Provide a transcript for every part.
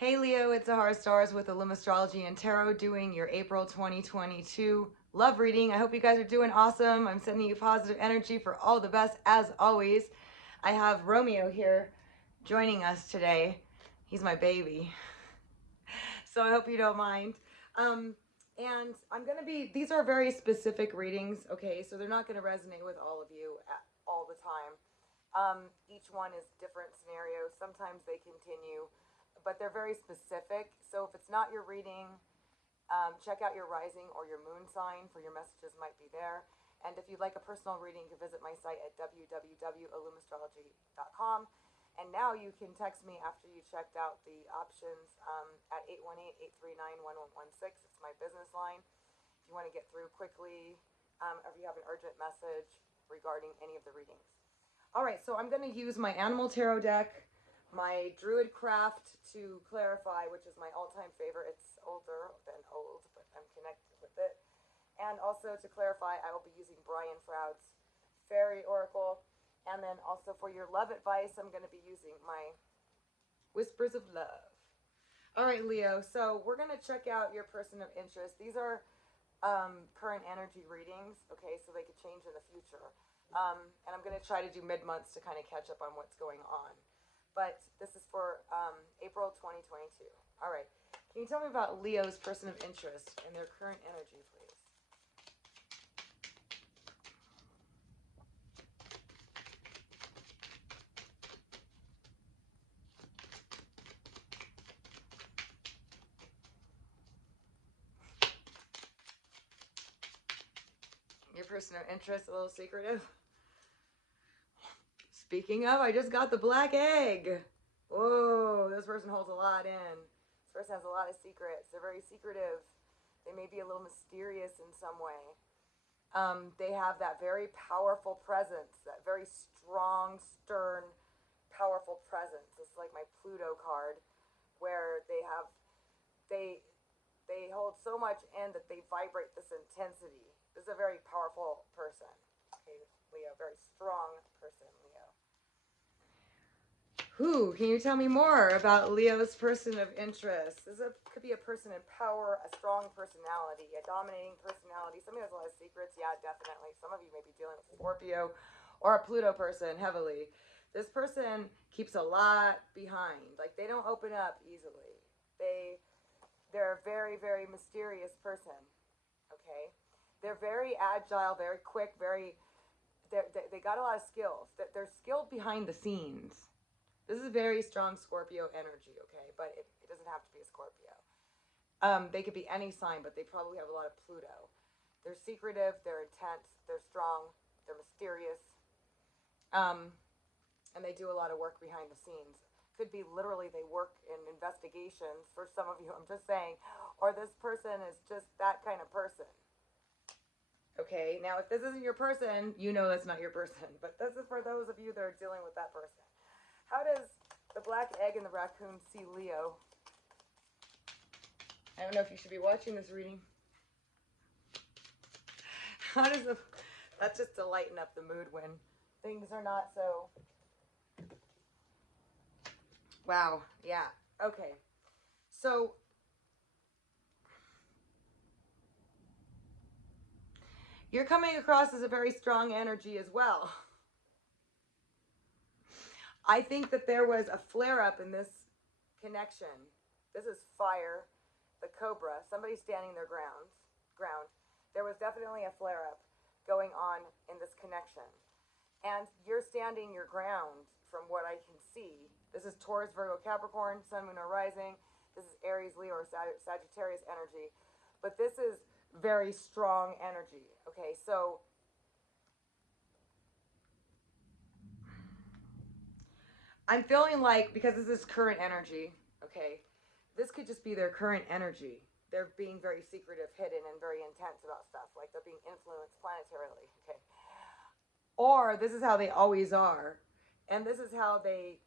Hey Leo, it's Zahara Stars with Illum Astrology and Tarot doing your April 2022 love reading. I hope you guys are doing awesome. I'm sending you positive energy for all the best as always. I have Romeo here joining us today. He's my baby. So I hope you don't mind. And I'm going to be, these are very specific readings, okay? So they're not going to resonate with all of you all the time. Each one is different scenarios. Sometimes they continue, but they're very specific. So if it's not your reading, check out your rising or your moon sign for your messages might be there. And if you'd like a personal reading, you can visit my site at www.illumastrology.com. And now you can text me after you checked out the options at 818-839-1116. It's my business line. If you want to get through quickly, or if you have an urgent message regarding any of the readings. All right, so I'm going to use my Animal Tarot deck, my Druid Craft to clarify, which is my all-time favorite. It's older than old, but I'm connected with it. And also to clarify, I will be using Brian Froud's Fairy Oracle. And then also for your love advice, I'm going to be using my Whispers of Love. All right, Leo, so we're going to check out your person of interest. These are current energy readings, okay, so they could change in the future. And I'm going to try to do mid-months to kind of catch up on what's going on. But this is for April 2022. All right. Can you tell me about Leo's person of interest and their current energy, please? Your person of interest, a little secretive. Speaking of, I just got the black egg. Whoa, this person holds a lot in. This person has a lot of secrets. They're very secretive. They may be a little mysterious in some way. They have that very powerful presence, that very strong, stern, powerful presence. It's like my Pluto card, where they hold so much in that they vibrate this intensity. This is a very powerful person. Okay, Leo, very strong person, Leo. Who? Can you tell me more about Leo's person of interest? Could be a person in power, a strong personality, a dominating personality. Somebody has a lot of secrets. Yeah, definitely. Some of you may be dealing with Scorpio or a Pluto person heavily. This person keeps a lot behind. Like, they don't open up easily. They're a very, very mysterious person. Okay? They're very agile, very quick, they got a lot of skills. They're skilled behind the scenes. This is very strong Scorpio energy, okay? But it doesn't have to be a Scorpio. They could be any sign, but they probably have a lot of Pluto. They're secretive, they're intense, they're strong, they're mysterious, and they do a lot of work behind the scenes. Could be literally they work in investigations for some of you, I'm just saying, or this person is just that kind of person. Okay, now if this isn't your person, you know that's not your person, but this is for those of you that are dealing with that person. How does the black egg and the raccoon see Leo? I don't know if you should be watching this reading. How does that's just to lighten up the mood when things are not so... Wow, yeah, okay. So, you're coming across as a very strong energy as well. I think that there was a flare-up in this connection. This is fire, the cobra, somebody standing their ground. There was definitely a flare-up going on in this connection. And you're standing your ground from what I can see. This is Taurus, Virgo, Capricorn, Sun, Moon, or Rising. This is Aries, Leo, or Sagittarius energy. But this is very strong energy. Okay, so I'm feeling like, because this is current energy, okay, this could just be their current energy. They're being very secretive, hidden, and very intense about stuff. Like they're being influenced planetarily, okay? Or this is how they always are. And this is how they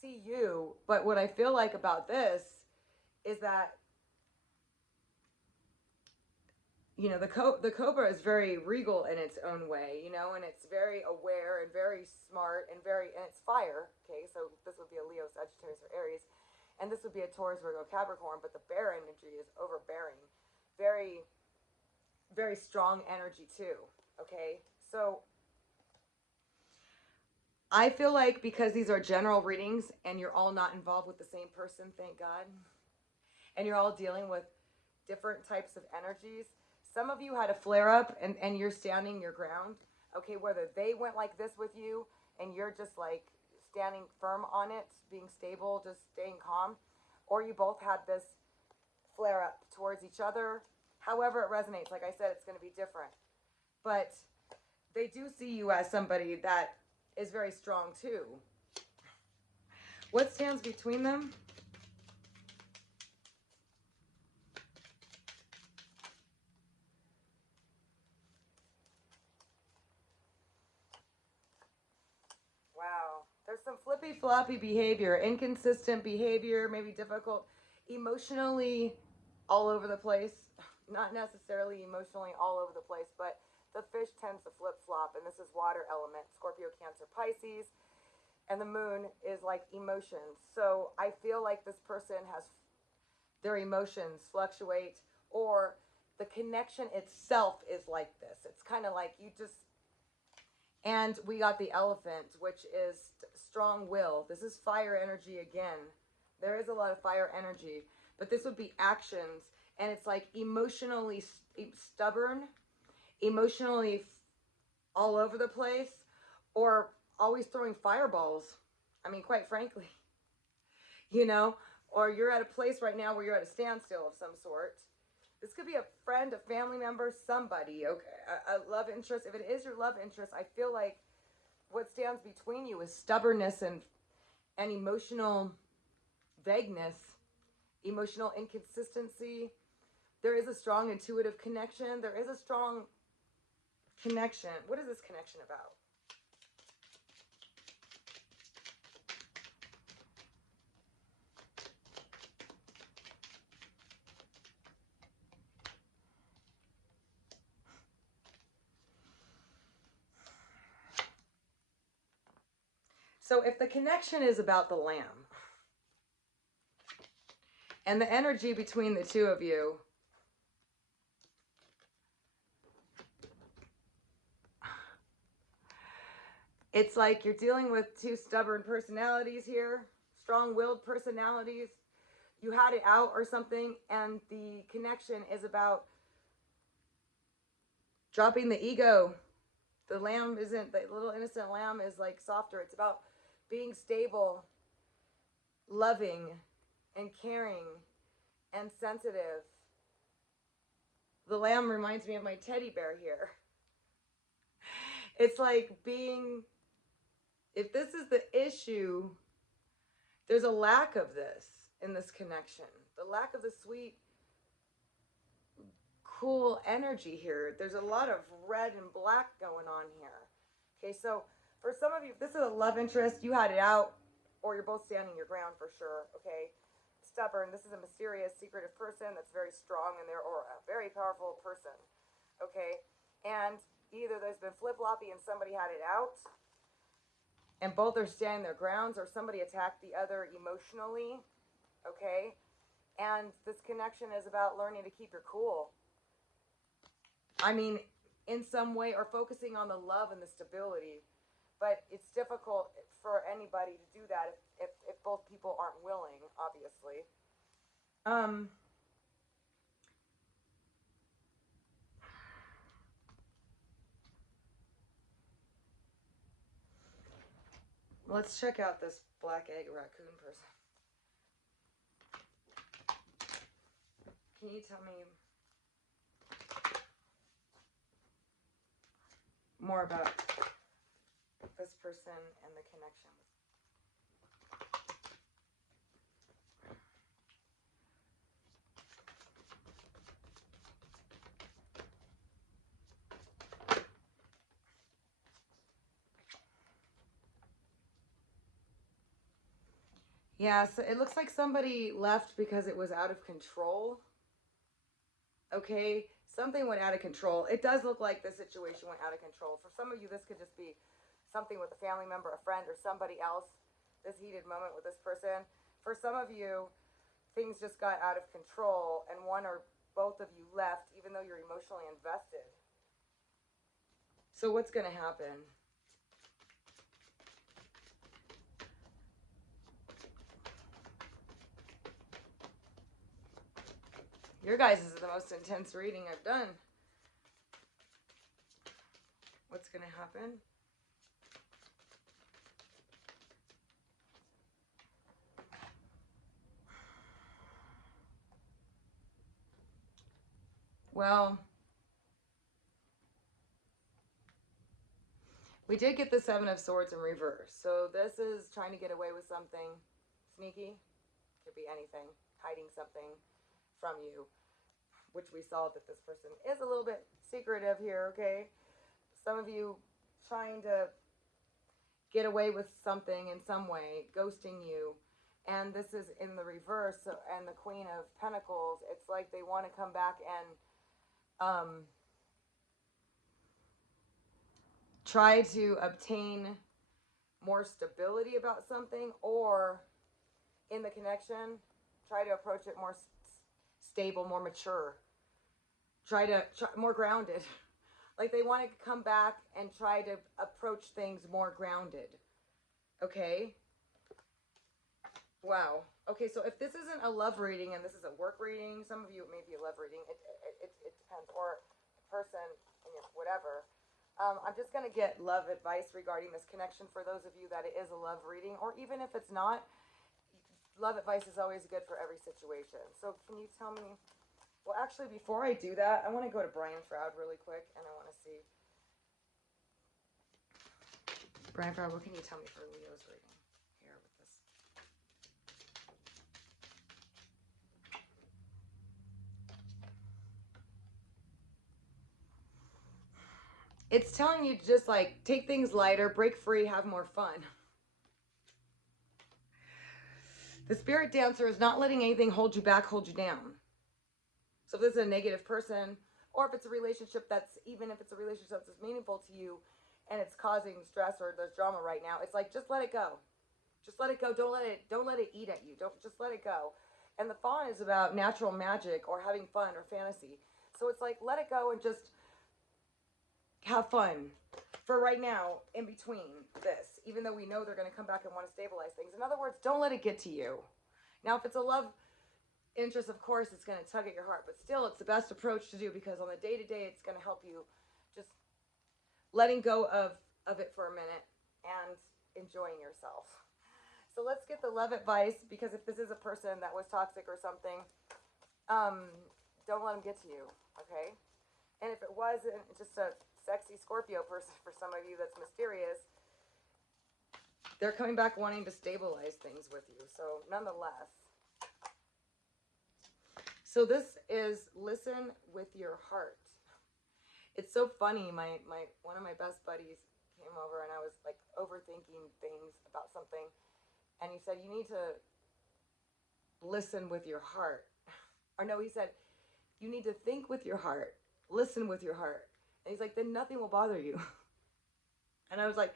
see you. But what I feel like about this is that, you know, the cobra is very regal in its own way, you know, and it's very aware and very smart and it's fire, okay? So this would be a Leo, Sagittarius, or Aries. and this would be a Taurus, Virgo, Capricorn, but the bear energy is overbearing, very, very strong energy too. Okay, so I feel like because these are general readings and you're all not involved with the same person, thank God, and you're all dealing with different types of energies. Some of you had a flare up and you're standing your ground. Okay, whether they went like this with you and you're just like standing firm on it, being stable, just staying calm, or you both had this flare up towards each other. However it resonates, like I said, it's going to be different. But they do see you as somebody that is very strong too. What stands between them? Wow. There's some flippy floppy behavior, inconsistent behavior, maybe difficult, emotionally all over the place. Not necessarily emotionally all over the place, but the fish tends to flip flop, and this is water element, Scorpio, Cancer, Pisces, and the moon is like emotions. So I feel like this person has their emotions fluctuate, or the connection itself is like this. It's kind of like you just, and we got the elephant, which is strong will. This is fire energy again. There is a lot of fire energy, but this would be actions. And it's like emotionally stubborn, emotionally all over the place, or always throwing fireballs. I mean, quite frankly, you know, or you're at a place right now where you're at a standstill of some sort. This could be a friend, a family member, somebody, okay, a love interest. If it is your love interest, I feel like what stands between you is stubbornness and emotional vagueness, emotional inconsistency. There is a strong intuitive connection. There is a strong connection. What is this connection about? So if the connection is about the lamb and the energy between the two of you, it's like you're dealing with two stubborn personalities here, strong-willed personalities. You had it out or something, and the connection is about dropping the ego. The lamb isn't, the little innocent lamb is like softer. It's about being stable, loving, and caring, and sensitive. The lamb reminds me of my teddy bear here. It's like being, if this is the issue, there's a lack of this in this connection. The lack of the sweet, cool energy here. There's a lot of red and black going on here. Okay, so for some of you, if this is a love interest, you had it out, or you're both standing your ground for sure, okay? Stubborn, this is a mysterious, secretive person that's very strong in their aura, very powerful person, okay? And either there's been flip-floppy and somebody had it out, and both are standing their grounds, or somebody attacked the other emotionally, okay? And this connection is about learning to keep your cool. I mean, in some way, or focusing on the love and the stability. But it's difficult for anybody to do that if both people aren't willing, obviously. Let's check out this black egg raccoon person. Can you tell me more about this person and the connection? Yeah, so it looks like somebody left because it was out of control. Okay, something went out of control. It does look like the situation went out of control. For some of you, this could just be something with a family member, a friend, or somebody else. This heated moment with this person. For some of you, things just got out of control and one or both of you left, even though you're emotionally invested. So what's going to happen? Your guys' is the most intense reading I've done. What's going to happen? Well, we did get the Seven of Swords in reverse. So this is trying to get away with something sneaky. Could be anything. Hiding something from you. Which we saw that this person is a little bit secretive here, okay? Some of you trying to get away with something in some way, ghosting you. And this is in the reverse, and the Queen of Pentacles. It's like they want to come back and try to obtain more stability about something, or in the connection, try to approach it more stable, more mature. Try more grounded. Like they want to come back and try to approach things more grounded. Okay? Wow. Okay, so if this isn't a love reading and this is a work reading, some of you it may be a love reading. It depends. Or a person, whatever. I'm just going to get love advice regarding this connection for those of you that it is a love reading. Or even if it's not, love advice is always good for every situation. So can you tell me... Well, actually, before I do that, I want to go to Brian Froud really quick, and I want to see... Brian Froud, what can you tell me for Leo's reading here with this? It's telling you to just, like, take things lighter, break free, have more fun. The spirit dancer is not letting anything hold you back, hold you down. So if this is a negative person, or if it's a relationship that's, even if it's a relationship that's meaningful to you, and it's causing stress or there's drama right now, it's like, just let it go. Just let it go. Don't let it eat at you. Just let it go. And the fawn is about natural magic or having fun or fantasy. So it's like, let it go and just have fun for right now in between this, even though we know they're going to come back and want to stabilize things. In other words, don't let it get to you. Now, if it's a love interest, of course, it's going to tug at your heart, but still, it's the best approach to do, because on the day-to-day, it's going to help you just letting go of it for a minute and enjoying yourself. So let's get the love advice, because if this is a person that was toxic or something, don't let them get to you, okay? And if it wasn't just a sexy Scorpio person for some of you that's mysterious, they're coming back wanting to stabilize things with you. So nonetheless. So this is listen with your heart. It's so funny. One of my best buddies came over and I was like overthinking things about something. And he said, you need to listen with your heart. Or no, he said, you need to think with your heart. Listen with your heart. And he's like, then nothing will bother you. And I was like,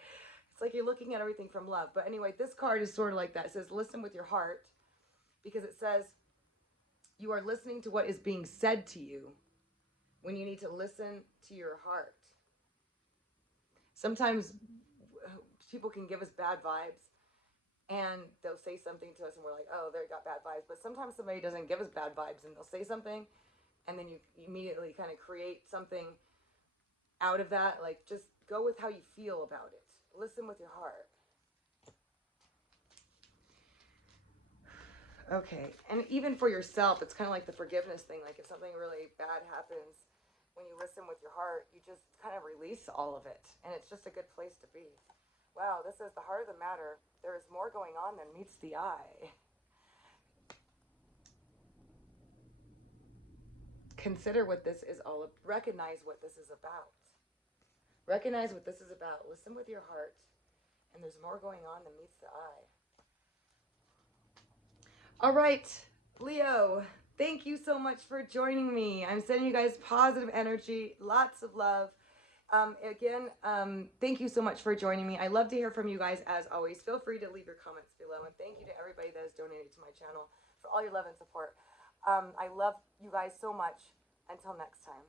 it's like you're looking at everything from love. But anyway, this card is sort of like that. It says, listen with your heart. Because it says, you are listening to what is being said to you when you need to listen to your heart. Sometimes people can give us bad vibes and they'll say something to us and we're like, oh, they got bad vibes. But sometimes somebody doesn't give us bad vibes and they'll say something and then you immediately kind of create something out of that. Like, just go with how you feel about it. Listen with your heart. Okay, and even for yourself, it's kind of like the forgiveness thing. Like if something really bad happens, when you listen with your heart, you just kind of release all of it. And it's just a good place to be. Wow, this is the heart of the matter. There is more going on than meets the eye. Consider what this is all about. Recognize what this is about. Recognize what this is about. Listen with your heart. And there's more going on than meets the eye. All right, Leo, thank you so much for joining me. I'm sending you guys positive energy, lots of love. Thank you so much for joining me. I love to hear from you guys as always. Feel free to leave your comments below. And thank you to everybody that has donated to my channel for all your love and support. I love you guys so much. Until next time.